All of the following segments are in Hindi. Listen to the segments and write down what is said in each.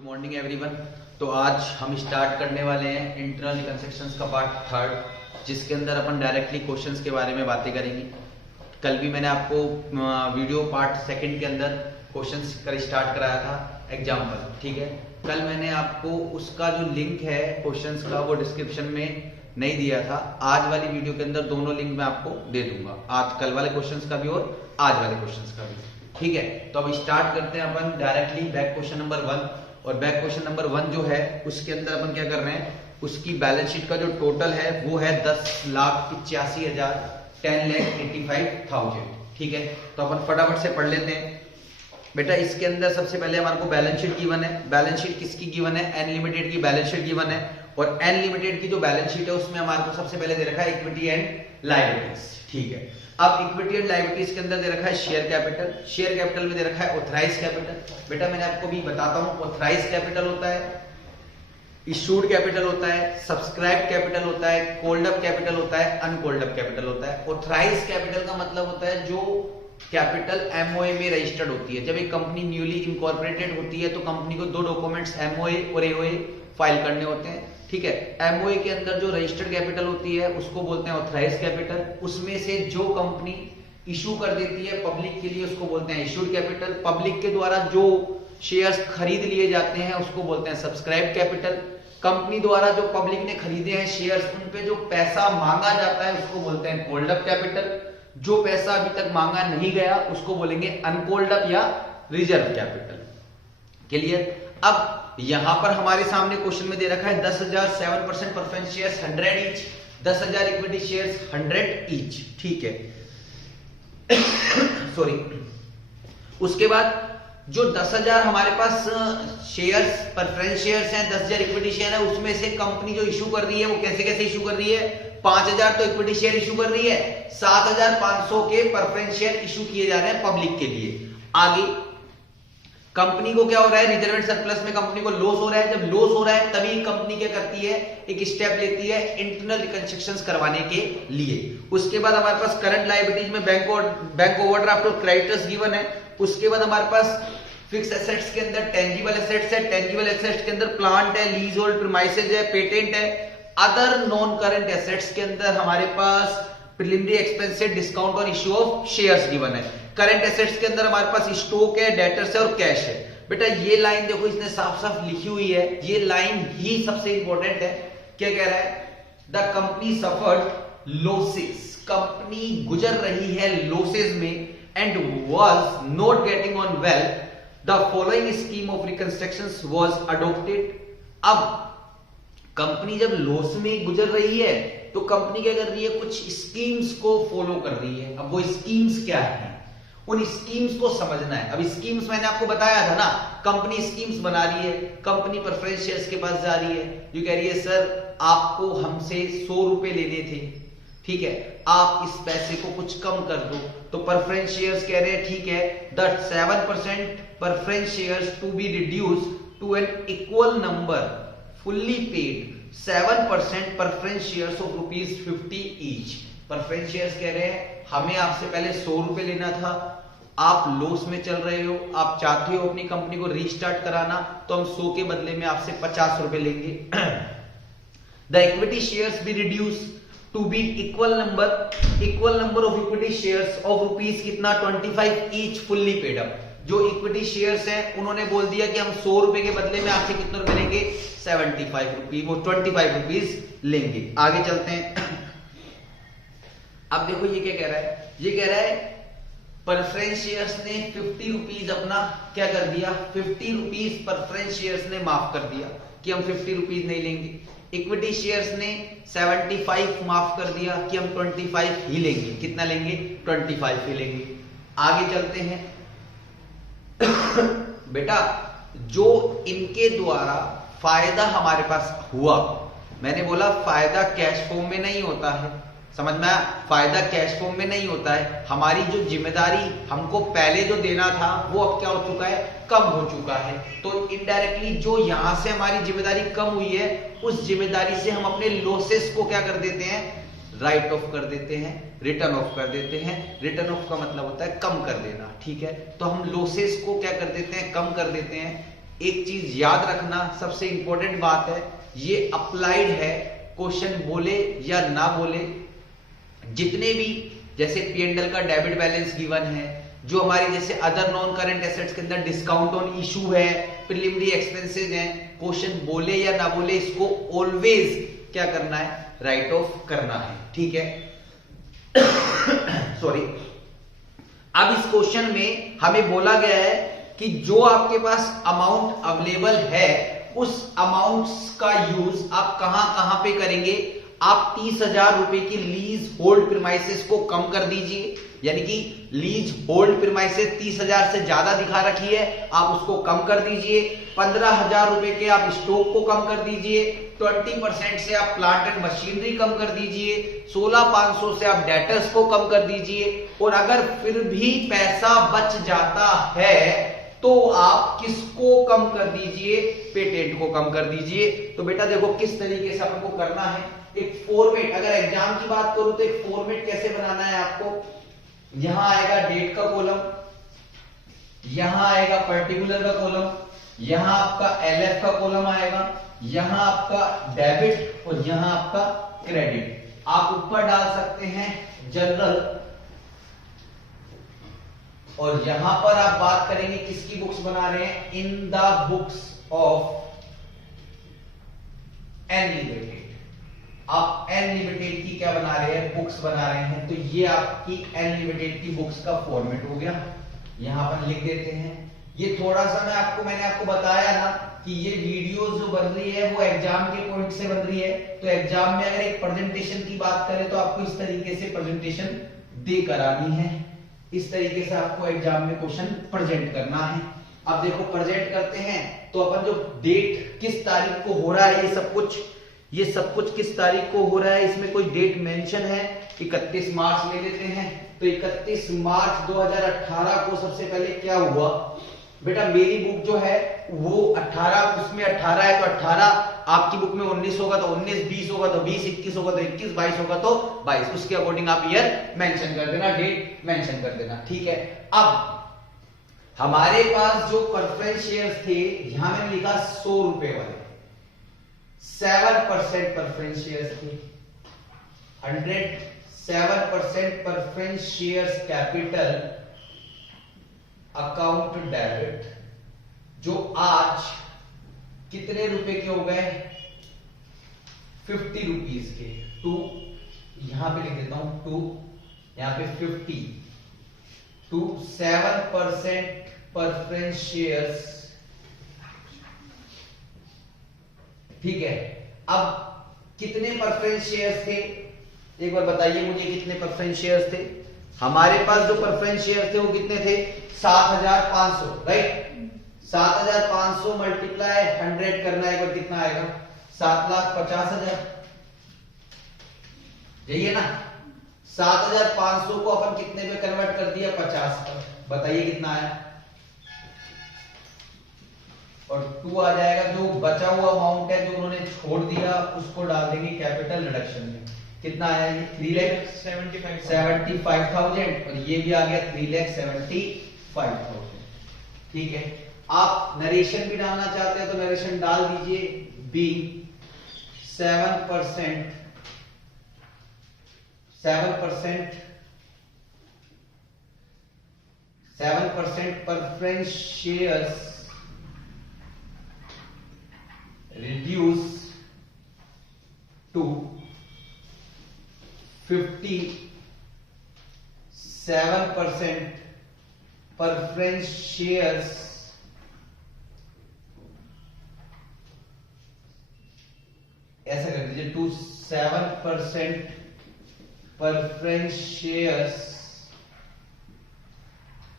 Good morning everyone. तो आज हम स्टार्ट करने वाले हैं इंटरनल रिकंस्ट्रक्शंस का पार्ट थर्ड, जिसके अंदर अपन डायरेक्टली क्वेश्चंस के बारे में बातें करेंगे। कल भी मैंने आपको वीडियो पार्ट सेकंड के अंदर क्वेश्चंस का स्टार्ट कराया था एग्जाम्पल, ठीक है। कल मैंने आपको उसका जो लिंक है क्वेश्चंस का वो डिस्क्रिप्शन में नहीं दिया था। आज वाली वीडियो के अंदर दोनों लिंक मैं आपको दे दूंगा, आज कल वाले क्वेश्चंस का भी और आज वाले क्वेश्चंस का भी, ठीक है। तो अब स्टार्ट करते हैं अपन डायरेक्टली बैक क्वेश्चन नंबर 1। और बैक क्वेश्चन नंबर 1 जो है उसके अंदर अपन क्या कर रहे हैं, उसकी बैलेंस शीट का जो टोटल है वो है 10,85,000 10,85,000, ठीक है। तो अपन फटाफट से पढ़ लेते हैं। बेटा इसके अंदर सबसे पहले हमारे को बैलेंस शीट गिवन है। बैलेंस शीट किसकी गिवन है? एन लिमिटेड की बैलेंस शीट गिवन है। और एन लिमिटेड की जो बैलेंस शीट है उसमें हमारे को सबसे पहले दे रखा है इक्विटी एंड लायबिलिटीज, ठीक है। अब इक्विटी एंड लायबिलिटीज के अंदर दे रखा है शेयर कैपिटल। शेयर कैपिटल में दे रखा है ऑथराइज कैपिटल। बेटा मैंने आपको भी बताता हूं, ऑथराइज कैपिटल होता है, इशूड कैपिटल होता है, सब्सक्राइब कैपिटल होता है, कॉल्ड अप कैपिटल होता है, अनकॉल्ड अप कैपिटल होता है। ऑथराइज कैपिटल का मतलब होता है जो कैपिटल एमओए में रजिस्टर्ड होती है। जब एक कंपनी न्यूली इनकॉर्पोरेटेड होती है तो कंपनी को दो डॉक्यूमेंट्स एमओए और एओए फाइल करने होते हैं, ठीक है। एमओए के अंदर जो रजिस्टर्ड कैपिटल होती है उसको बोलते हैं ऑथराइज कैपिटल। उसमें से जो कंपनी इशू कर देती है पब्लिक के लिए उसको बोलते हैं इशूड कैपिटल। पब्लिक के द्वारा जो शेयर्स खरीद लिए जाते हैं उसको बोलते हैं सब्सक्राइब कैपिटल। कंपनी द्वारा जो पब्लिक ने खरीदे हैं शेयर्स, उन पे जो पैसा मांगा जाता है उसको बोलते हैं कॉल्ड अप कैपिटल। जो पैसा अभी तक मांगा नहीं गया उसको बोलेंगे अनकॉल्ड अप या रिजर्व कैपिटल। क्लियर? अब यहां पर हमारे सामने क्वेश्चन में दे रखा है 10,000 7% preference shares 100 each, 10,000 equity shares 100 each, ठीक है। सॉरी। उसके बाद जो 10,000 हमारे पास शेयर्स प्रेफरेंस शेयर्स हैं, 10,000 इक्विटी शेयर है, उसमें से कंपनी जो इशू कर रही है वो कैसे कैसे इशू कर रही है? 5,000 तो इक्विटी शेयर इशू कर रही है, 7,500 के प्रेफरेंस शेयर इशू किए जा रहे हैं पब्लिक के लिए। आगे कंपनी को क्या हो रहा है? रिजर्व एंड सरप्लस में कंपनी को लॉस हो रहा है। जब लॉस हो रहा है तभी कंपनी क्या करती है? एक स्टेप लेती है इंटरनल रिकंस्ट्रक्शंस करवाने के लिए। उसके बाद हमारे पास करंट लायबिलिटीज में बैंक ओवरड्राफ्ट और क्रेडिटर्स गिवन है। उसके बाद हमारे पास फिक्स एसेट्स के अंदर टेंजिबल एसेट्स है, टेंजिबल एसेट्स के अंदर प्लांट है, लीज होल्ड प्रीमाइसेस है, पेटेंट है। अदर नॉन करंट एसेट्स के अंदर हमारे पास preliminary expenses, discount on issue of shares given है। करंट एसेट्स के अंदर हमारे पास स्टॉक है, डेटर्स है और कैश है। बेटा ये लाइन देखो इसने साफ साफ लिखी हुई है, ये लाइन ही सबसे इंपॉर्टेंट है। क्या कह रहा है? The company suffered losses, company गुजर रही है लॉसेस में, and was not getting on well, the following scheme of reconstructions was adopted. अब कंपनी जब लॉस में गुजर रही है तो कंपनी क्या कर रही है? कुछ स्कीम्स को फॉलो कर रही है। अब वो स्कीम्स क्या है, उन स्कीम्स को समझना है। अब स्कीम्स मैंने आपको बताया था ना, कंपनी स्कीम्स बना रही है, कंपनी प्रेफरेंस शेयर्स के पास जा रही है, जो कह रही है सर आपको हमसे 100 रुपए लेने थे, ठीक है, आप इस पैसे को कुछ कम कर दो। तो प्रेफरेंस शेयर्स कह रहे हैं ठीक है, the 7% preference shares to be reduce to an equal number fully paid 7% preference shares of ₹50 each. Preference shares कह रहे हैं हमें आपसे पहले 100 रुपए लेना था, आप लॉस में चल रहे हो, आप चाहते हो अपनी कंपनी को रीस्टार्ट कराना, तो हम 100 के बदले में आपसे 50 रुपए लेंगे। The equity shares be reduce to be equal number of equity shares of rupees कितना 25 ईच फुल्ली पेड अप। जो इक्विटी शेयर्स हैं उन्होंने बोल दिया कि हम 100 रुपए के बदले में आपसे कितने रुपए लेंगे? 75 रुपीज, वो 25 रुपीज लेंगे। आगे चलते हैं। अब देखो ये क्या कह रहा है? ये कह रहा है प्रेफरेंस शेयर्स ने 50 रुपीज अपना क्या कर दिया? 50 रुपीज प्रेफरेंस शेयर्स ने माफ कर दिया कि हम 50 रुपीज नहीं लेंगे। इक्विटी शेयर्स ने 75 माफ कर दिया कि हम 25 ही लेंगे। कितना लेंगे? 25 ही लेंगे। आगे चलते हैं। बेटा जो इनके द्वारा फायदा हमारे पास हुआ, मैंने बोला फायदा कैश फॉर्म में नहीं होता है, समझ में आया? फायदा कैश फॉर्म में नहीं होता है। हमारी जो जिम्मेदारी हमको पहले जो देना था वो अब क्या हो चुका है? कम हो चुका है। तो इनडायरेक्टली जो यहां से हमारी जिम्मेदारी कम हुई है, उस जिम्मेदारी से हम अपने लॉसेस को क्या कर देते हैं? राइट ऑफ कर देते हैं, रिटर्न ऑफ कर देते हैं। रिटर्न ऑफ का मतलब होता है कम कर देना, ठीक है। तो हम लॉसेस को क्या कर देते हैं? कम कर देते हैं। एक चीज याद रखना, सबसे इंपॉर्टेंट बात है, ये अप्लाइड है, क्वेश्चन बोले या ना बोले, जितने भी जैसे P&L का डेबिट बैलेंस गिवन है, जो हमारे जैसे अदर नॉन करंट एसेट्स के अंदर डिस्काउंट ऑन इशू है, प्रिलिमिनरी एक्सपेंसेस हैं, क्वेश्चन बोले या ना बोले इसको ऑलवेज क्या करना है, राइट ऑफ करना है, ठीक है। सॉरी। अब इस क्वेश्चन में हमें बोला गया है कि जो आपके पास अमाउंट अवेलेबल है उस अमाउंट्स का यूज आप कहां कहां पे करेंगे। आप 30,000 रुपए की लीज होल्ड प्रीमाइसेस को कम कर दीजिए, यानी कि लीज होल्ड प्रीमाइसेस 30,000 से ज्यादा दिखा रखी है, आप उसको कम कर दीजिए। 15,000 रुपए के आप स्टॉक को कम कर दीजिए। 20% से आप प्लांट एंड मशीनरी कम कर दीजिए। 16,500 से आप डेटर्स को कम कर दीजिए। और अगर फिर भी पैसा बच जाता है तो आप किसको कम कर दीजिए, पेटेंट को कम कर दीजिए। तो बेटा देखो किस तरीके से आपको करना है, एक फॉर्मेट, अगर एग्जाम की बात करूं तो एक फॉर्मेट कैसे बनाना है आपको। यहां आएगा डेट का कॉलम, यहां आएगा पर्टिकुलर का कॉलम, यहां आपका एलएफ का कॉलम आएगा, यहां आपका डेबिट और यहां आपका क्रेडिट। आप ऊपर डाल सकते हैं जनरल, और यहां पर आप बात करेंगे किसकी बुक्स बना रहे हैं, in the books of N limited. आप एन लिमिटेड की क्या बना रहे हैं, बुक्स बना रहे हैं। तो ये आपकी एन लिमिटेड की बुक्स का फॉर्मेट हो गया, यहां पर लिख देते हैं। ये थोड़ा सा मैंने आपको बताया ना कि ये वीडियोस जो बन रही है वो एग्जाम के पॉइंट से बन रही है। तो एग्जाम में अगर एक प्रेजेंटेशन की बात करें तो आपको इस तरीके से प्रेजेंटेशन दे करानी है, इस तरीके से आपको एग्जाम में क्वेश्चन प्रेजेंट करना है। अब देखो प्रेजेंट करते हैं तो अपन जो डेट किस तारीख को हो रहा है, ये सब कुछ किस तारीख को हो रहा है, इसमें कोई डेट मेंशन है, 31 मार्च ले लेते हैं। तो 31 मार्च 2018 को सबसे पहले क्या हुआ बेटा, मेरी बुक जो है वो 18, उसमें 18 है तो 18, आपकी बुक में 19 होगा तो 19, 20 होगा तो 20, 21 होगा तो 21, 22 होगा तो 22, उसके अकॉर्डिंग आप ईयर मेंशन कर देना, डेट मेंशन कर देना, ठीक है। अब हमारे पास जो प्रेफरेंस शेयर्स थे, यहां मैंने लिखा 100 रुपए वाले, 7% प्रेफरेंस शेयर्स थे, 107% preference shares capital account debit, जो आज कितने रुपए के हो गए, 50 रुपीज के। 2 यहां पे लिख देता हूं, 2 यहां पे 50 टू 7% प्रेफरेंस शेयर्स, ठीक है। अब कितने प्रेफरेंस शेयर्स थे, एक बार बताइए मुझे, कितने प्रेफरेंस शेयर्स थे। हमारे पास जो प्रेफरेंस शेयर थे वो कितने थे, 7,500, राइट। 7,500 मल्टीप्लाई 100 करना है, एक बार कितना आएगा, 7,50,000, यही है ना। 7,500 को अपन कितने पे कन्वर्ट कर दिया, 50 पर, बताइए कितना आया। और 2 आ जाएगा, जो बचा हुआ अमाउंट है जो उन्होंने छोड़ दिया उसको डाल देंगे कैपिटल रिडक्शन में। कितना आया ये, 3,75,000, और ये भी आ गया 3,75,000, ठीक है। आप नरेशन भी डालना चाहते हैं तो नरेशन डाल दीजिए, be 7% preference shares reduce to 57% preference shares ऐसा कर दीजिए, to 7% preference shares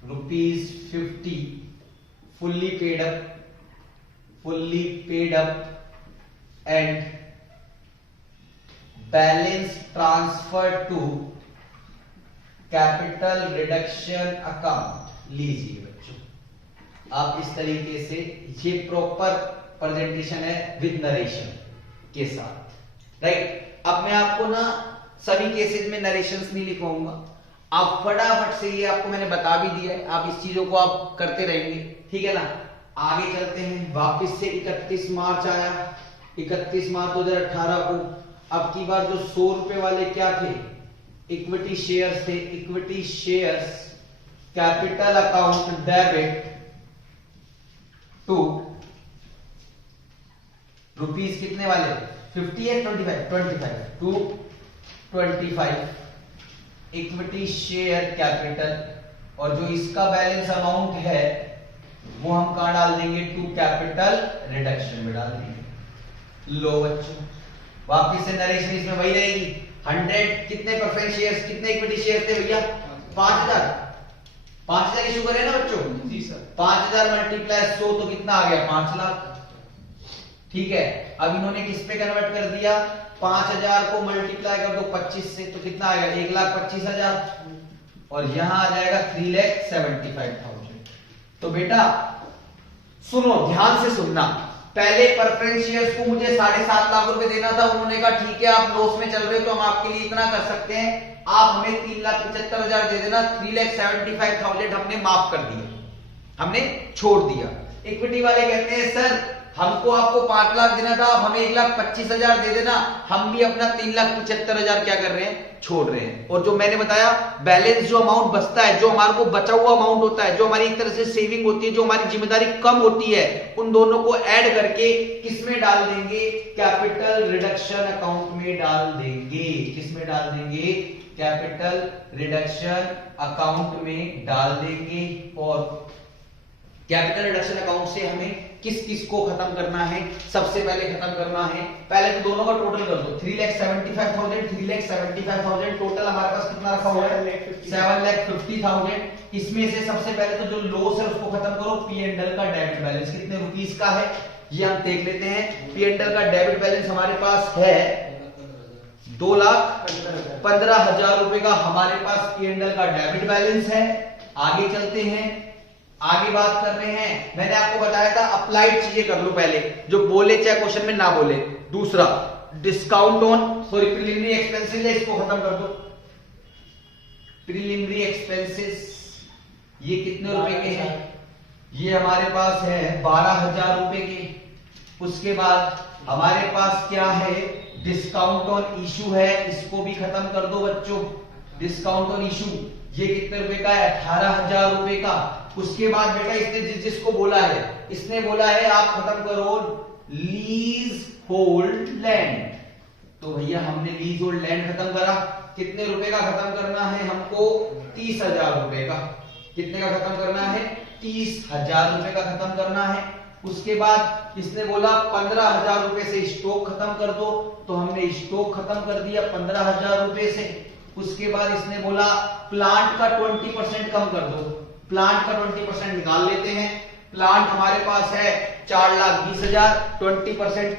₹50 fully paid up and balance transfer to capital reduction account. लीजिए बच्चों, आप इस तरीके से, ये प्रॉपर प्रेजेंटेशन है विद नरेशन के साथ, राइट। अब मैं आपको ना सभी केसेस में नरेशंस नहीं लिखवाऊंगा, आप फटाफट से, ये आपको मैंने बता भी दिया है, आप इस चीजों को आप करते रहेंगे, ठीक है ना। आगे चलते हैं, वापस से 31 मार्च आया, 31 मार्च 2018 को। अब की बार जो 100 रुपए वाले क्या थे, इक्विटी शेयर्स थे, equity shares capital account debit to rupees कितने वाले 50 है 25 टू 25 इक्विटी शेयर कैपिटल, और जो इसका बैलेंस अमाउंट है वो हम कहां डाल देंगे, टू कैपिटल रिडक्शन में डाल देंगे। लो बच्चों, वापिस से नरेशन इसमें वही रहेगी। 100 कितने प्रेफरेंस शेयर्स, कितने इक्विटी शेयर्स थे भैया, 5000 इशू करे ना बच्चों। जी सर। 5000 मल्टीप्लाई 100 तो कितना आ गया, 5 लाख। ठीक है, अब इन्होंने किस पे कन्वर्ट कर दिया, 5000 को मल्टीप्लाई कर दो 25 से तो कितना आएगा, 1,25,000, और यहां आ जाएगा 3,75,000। तो बेटा सुनो, ध्यान से सुनना, पहले प्रेफरेंस शेयर्स को मुझे 7.5 लाख रुपए देना था, उन्होंने कहा ठीक है आप लॉस में चल रहे हो तो हम आपके लिए इतना कर सकते हैं, आप हमें 3,75,000 दे देना। 3,75,000 हमने माफ कर दिया, हमने छोड़ दिया। इक्विटी वाले कहते हैं सर हमको आपको 5 लाख देना था, आप हमें 1,25,000 दे देना, हम भी अपना 3,75,000 क्या कर रहे हैं, छोड़ रहे हैं। और जो मैंने बताया बैलेंस जो अमाउंट बचता है, जो हमारे को बचा हुआ अमाउंट होता है, जो हमारी एक तरह से सेविंग होती है, जो हमारी जिम्मेदारी कम होती है, उन दोनों को ऐड करके किसमें डाल देंगे, कैपिटल रिडक्शन अकाउंट में डाल देंगे। किसमें डाल देंगे, कैपिटल रिडक्शन अकाउंट में डाल देंगे। और कैपिटल रिडक्शन अकाउंट से हमें किस किस को खत्म करना है, सबसे पहले खत्म करना है, पहले तो दोनों का टोटल कर दो, 3,75,000 टोटल हमारे पास कितना रखा हुआ है, 7,50,000। इसमें से सबसे पहले तो जो लॉस है उसको खत्म करो, P&L का डेबिट बैलेंस कितने रुपीस का है ये हम देख लेते हैं। P&L का डेबिट बैलेंस हमारे पास है 2,15,000 रुपए का हमारे पास P&L का डेबिट बैलेंस है। आगे चलते हैं, आगे बात कर रहे हैं, मैंने आपको बताया था अप्लाइड चीजें कर लो पहले, जो बोले चाहे क्वेश्चन में ना बोले। दूसरा डिस्काउंट ऑन प्रिलिमिनरी एक्सपेंसेस है, इसको खत्म कर दो। प्रिलिमिनरी एक्सपेंसेस ये कितने रुपए के हैं, ये हमारे पास है 12,000 रुपए के। उसके बाद हमारे पास क्या है, डिस्काउंट ऑन इशू है, इसको भी खत्म कर दो बच्चों। डिस्काउंट ऑन इशू ये कितने रुपए का है, 18,000 रुपए का। उसके बाद बेटा इसने जिसको बोला है, इसने बोला है आप खत्म करो लीज होल्ड लैंड, तो भैया हमने लीज होल्ड लैंड खत्म करा। कितने रुपए का खत्म करना है हमको, 30,000 रुपए का। कितने का खत्म करना है, 30,000 रुपए का खत्म करना है। उसके बाद इसने बोला 15,000 रुपए से स्टॉक खत्म कर दो, तो हमने स्टॉक खत्म कर दिया 15,000 रुपए से। उसके बाद इसने बोला प्लांट का 20% कम कर दो, प्लांट का 20% निकाल लेते हैं। प्लांट हमारे पास है 4,20,000,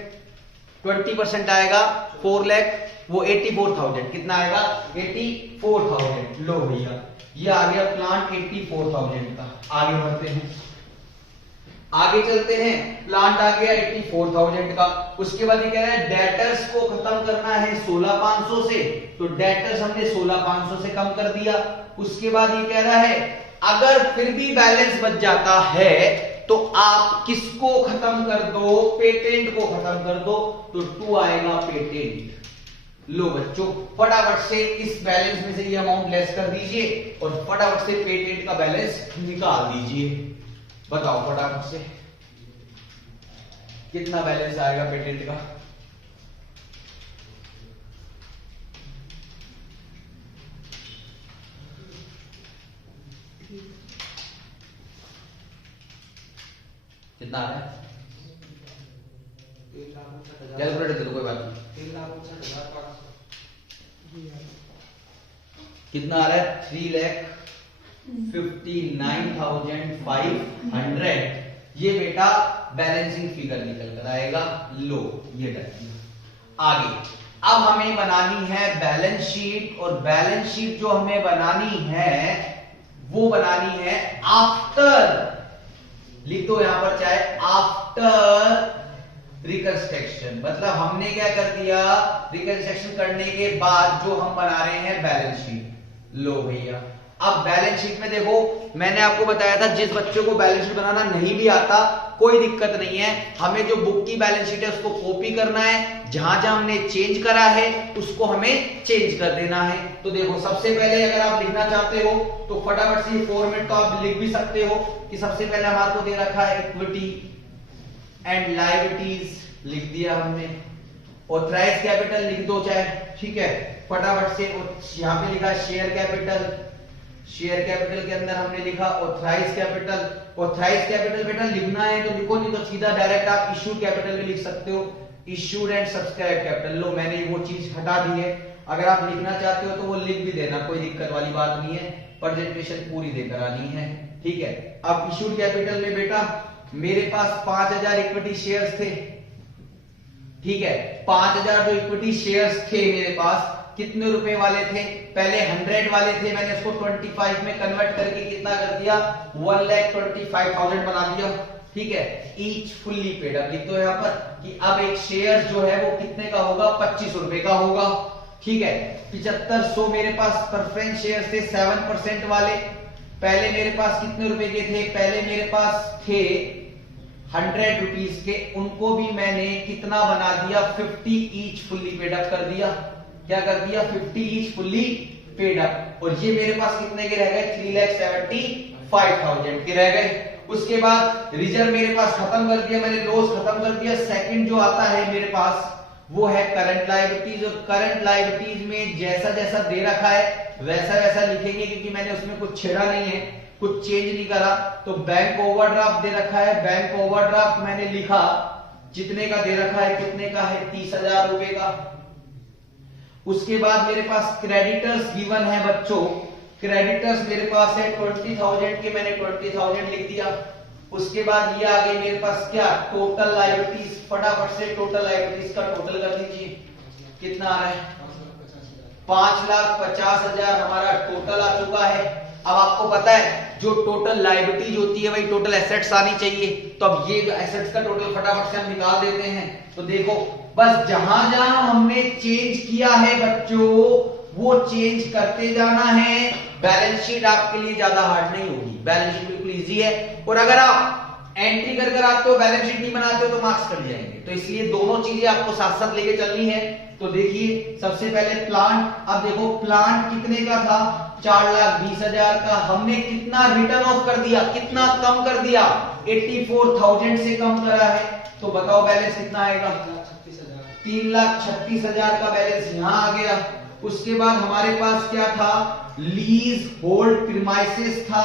20% आएगा 4 लाख, वो 84,000। कितना आएगा, 84,000। लो भैया ये आ गया प्लांट 84,000 का। आगे बढ़ते हैं, आगे चलते हैं, प्लांट आ गया 84,000 का। उसके बाद ये कह रहा है डेटर्स को खत्म करना है 16,500 से, तो डेटर्स हमने 16,500 से कम कर दिया। उसके बाद ये कह रहा है अगर फिर भी बैलेंस बच जाता है तो आप किसको खत्म कर दो, पेटेंट को खत्म कर दो, तो 2 आएगा पेटेंट। लो बच्चों फटाफट से इस बैलेंस में से ये अमाउंट लेस कर दीजिए और फटाफट से पेटेंट का बैलेंस निकाल दीजिए। बताओ फटाफट से कितना बैलेंस आएगा पेटेंट का, कितना आ रहा है, कैलकुलेटर दे दो कोई बात नहीं। 3,59,500 कितना आ रहा है, 3,59,500। ये बेटा बैलेंसिंग फिगर निकल कर आएगा। लो ये डन। आगे अब हमें बनानी है बैलेंस शीट, और बैलेंस शीट जो हमें बनानी है वो बनानी है आफ्टर, लिख दो यहां पर चाहे आफ्टर रिकंस्ट्रक्शन। मतलब हमने क्या कर दिया, रिकंस्ट्रक्शन करने के बाद जो हम बना रहे हैं बैलेंस शीट। लो भैया अब बैलेंस शीट में देखो, मैंने आपको बताया था जिस बच्चों को बैलेंस शीट बनाना नहीं भी आता कोई दिक्कत नहीं है, हमें जो बुक की बैलेंस शीट है उसको कॉपी करना है, जहां जहां हमने चेंज करा है उसको हमें चेंज कर देना है। तो देखो सबसे पहले अगर आप लिखना चाहते हो तो फटाफट से फॉर्मेट तो आप लिख भी सकते हो कि सबसे पहले हमारे को दे रखा है इक्विटी एंड लायबिलिटीज, लिख दिया हमने, ऑथराइज कैपिटल लिख दो चाहे, ठीक है फटाफट से। यहाँ पे लिखा शेयर कैपिटल, शेयर कैपिटल के अंदर हमने लिखा ऑथराइज कैपिटल। ऑथराइज कैपिटल बेटा लिखना है तो लिखो, नहीं तो सीधा डायरेक्ट आप इश्यूड कैपिटल भी लिख सकते हो, इश्यूड एंड सब्सक्राइब कैपिटल। लो मैंने वो चीज हटा दी है, अगर आप लिखना चाहते हो तो वो लिख भी देना, कोई दिक्कत वाली बात नहीं है, प्रेजेंटेशन पूरी देकर आनी है, ठीक है। अब इश्यूड कैपिटल में बेटा मेरे पास 5000 इक्विटी शेयर्स थे, ठीक है 5000 जो इक्विटी शेयर्स थे मेरे पास कितने रुपए वाले थे, पहले 100 वाले थे, मैंने उसको 25 में कन्वर्ट करके कितना कर दिया 1,25,000 बना दिया, ठीक है। ईच फुल्ली पेड, अब लिख दो यहाँ पर कि अब एक शेयर जो है वो कितने का होगा 25 रुपए का होगा, ठीक है। 7500 मेरे पास प्रेफरेंस शेयर थे 7% वाले, पहले मेरे पास कितने रुपए के थे, पहले मेरे पास थे 100 रुपीज के, उनको भी मैंने कितना बना दिया 50 ईच फुल्ली पेड अप कर दिया, क्या कर दिया 50 ईच फुल्ली पेड अप। और ये मेरे पास कितने के रह गए 3,75,000 के रह गए। उसके बाद रिजर्व मेरे पास खत्म कर दिया मैंने, लॉस खत्म कर दिया। सेकंड जो आता है मेरे पास वो है करंट लायबिलिटीज, और करंट लायबिलिटीज में जैसा जैसा दे रखा है वैसा वैसा लिखेंगे, क्योंकि मैंने उसमें कुछ छेड़ा नहीं है, कुछ चेंज नहीं करा। तो बैंक ओवरड्राफ्ट दे रखा है, बैंक ओवरड्राफ्ट मैंने लिखा जितने का दे रखा है, कितने का है 30,000 रुपए का। उसके बाद मेरे पास क्रेडिटर्स गिवन है बच्चों, क्रेडिटर्स मेरे पास है 20,000 के, मैंने 20,000 लिख दिया। उसके बाद ये आ गई मेरे पास क्या टोटल लायबिलिटीज, फटाफट से टोटल लायबिलिटीज का टोटल कर दीजिए, कितना आ रहा है 5,50,000 हमारा टोटल आ चुका है। अब आपको पता है जो टोटल लायबिलिटीज होती है वही टोटल एसेट्स आनी चाहिए, तो अब ये एसेट्स का टोटल फटाफट से हम निकाल देते हैं। तो देखो बस जहां जहां हमने चेंज किया है बच्चों वो चेंज करते जाना है, बैलेंस शीट आपके लिए ज्यादा हार्ड नहीं होगी, बैलेंस शीट बिल्कुल इजी है। और अगर आप एंट्री कर कर आते हो बैलेंस शीट नहीं बनाते हो तो मार्क्स कट जाएंगे, तो इसलिए दोनों चीजें आपको साथ साथ लेके चलनी है। तो देखिए सबसे पहले प्लांट, अब देखो प्लांट कितने का था 4,20,000 का, हमने कितना रिटर्न ऑफ कर दिया, कितना कम कर दिया 84,000 से कम करा है, तो बताओ बैलेंस कितना आएगा 3,36,000 का बैलेंस यहां आ गया। उसके बाद हमारे पास क्या था लीज होल्ड प्रीमाइसेस था,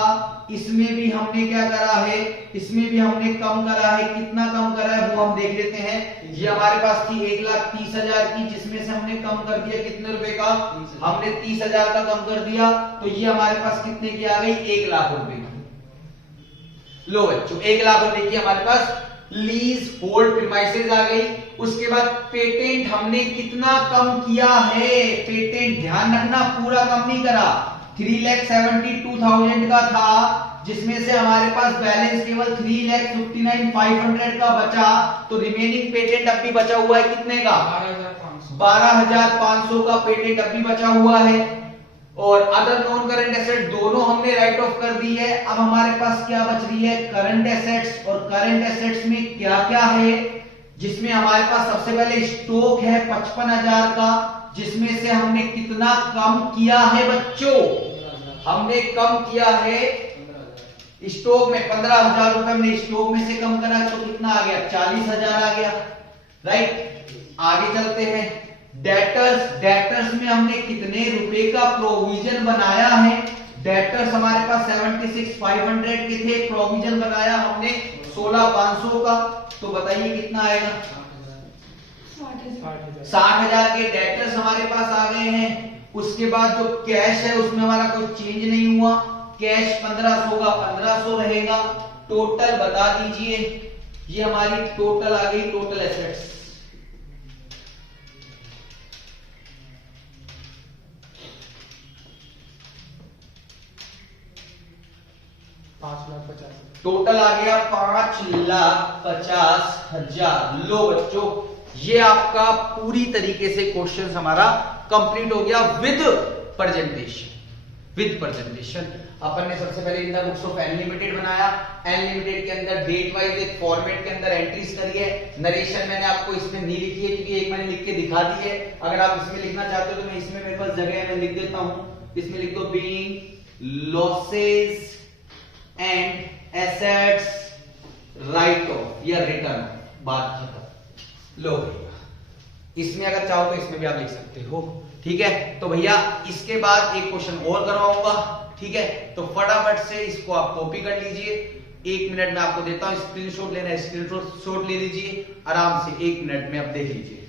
इसमें भी हमने क्या करा है, इसमें भी हमने कम करा है, कितना कम करा है वो हम देख लेते हैं। ये हमारे पास थी 1,30,000 की, जिसमें से हमने कम कर दिया कितने रुपए का, हमने 30,000 का कम कर दिया, तो ये हमारे पास कितने की आ गई 1 लाख रुपए की। लो बच्चों 1 लाख रुपए की हमारे पास लीज होल्ड प्रीमाइसेस आ गई। उसके बाद पेटेंट हमने कितना कम किया है, पेटेंट ध्यान रखना पूरा कम नहीं करा, 3,72,000 का था, जिसमें से हमारे पास बैलेंस केवल 3,59,500 का बचा, तो रिमेनिंग पेटेंट अब भी बचा हुआ है कितने का 12,500 का पेटेंट अब भी बचा हुआ है। और अदर नॉन करंट एसेट दोनों हमने राइट ऑफ कर दी है। अब हमारे पास क्या बच रही है करंट एसेट्स, और करंट एसेट्स में क्या क्या है, जिसमें हमारे पास सबसे पहले स्टॉक है 55,000 का, जिसमें से हमने कितना कम किया है बच्चों, हमने कम किया है स्टॉक में 15,000 रुपए हमने स्टॉक में से कम करा, तो कितना आ गया 40,000 आ गया, राइट। आगे चलते हैं डेटर्स, डेटर्स में हमने कितने रुपए का प्रोविजन बनाया है, डेटर्स हमारे पास 76,500 के थे, प्रोविजन बनाया हमने 16,500 का, तो बताइए कितना आएगा 60,000 के डेटर्स हमारे पास आ गए हैं। उसके बाद जो कैश है उसमें हमारा कोई चेंज नहीं हुआ, कैश 1500 का 1500 रहेगा। टोटल बता दीजिए, ये हमारी टोटल आ गई टोटल एसेट्स, टोटल आ गया 5,50,000। लो बच्चों ये आपका पूरी तरीके से क्वेश्चन हमारा कंप्लीट हो गया विद प्रेजेंटेशन। With presentation. अपन ने सबसे पहले in the books of N limited बनाया, एन लिमिटेड के अंदर डेट वाइज एक फॉर्मेट के अंदर एंट्रीज करी है। नरेशन मैंने आपको इसमें नहीं लिखी है क्योंकि एक मैंने लिख के दिखा दी है, अगर आप इसमें लिखना चाहते हो तो मैं इसमें मेरे पास जगह है, मैं लिख देता हूं। इसमें लिख दो being losses and assets right of या रिटर्न, बात खत्म। लो भैया इसमें अगर चाहो तो इसमें भी आप लिख सकते हो, ठीक है। तो भैया इसके बाद एक क्वेश्चन और करवाऊंगा, ठीक है। तो फटाफट से इसको आप कॉपी कर लीजिए, 1 मिनट में आपको देता हूं, स्क्रीनशॉट लेना है स्क्रीनशॉट ले लीजिए आराम से, 1 मिनट में आप देख लीजिए।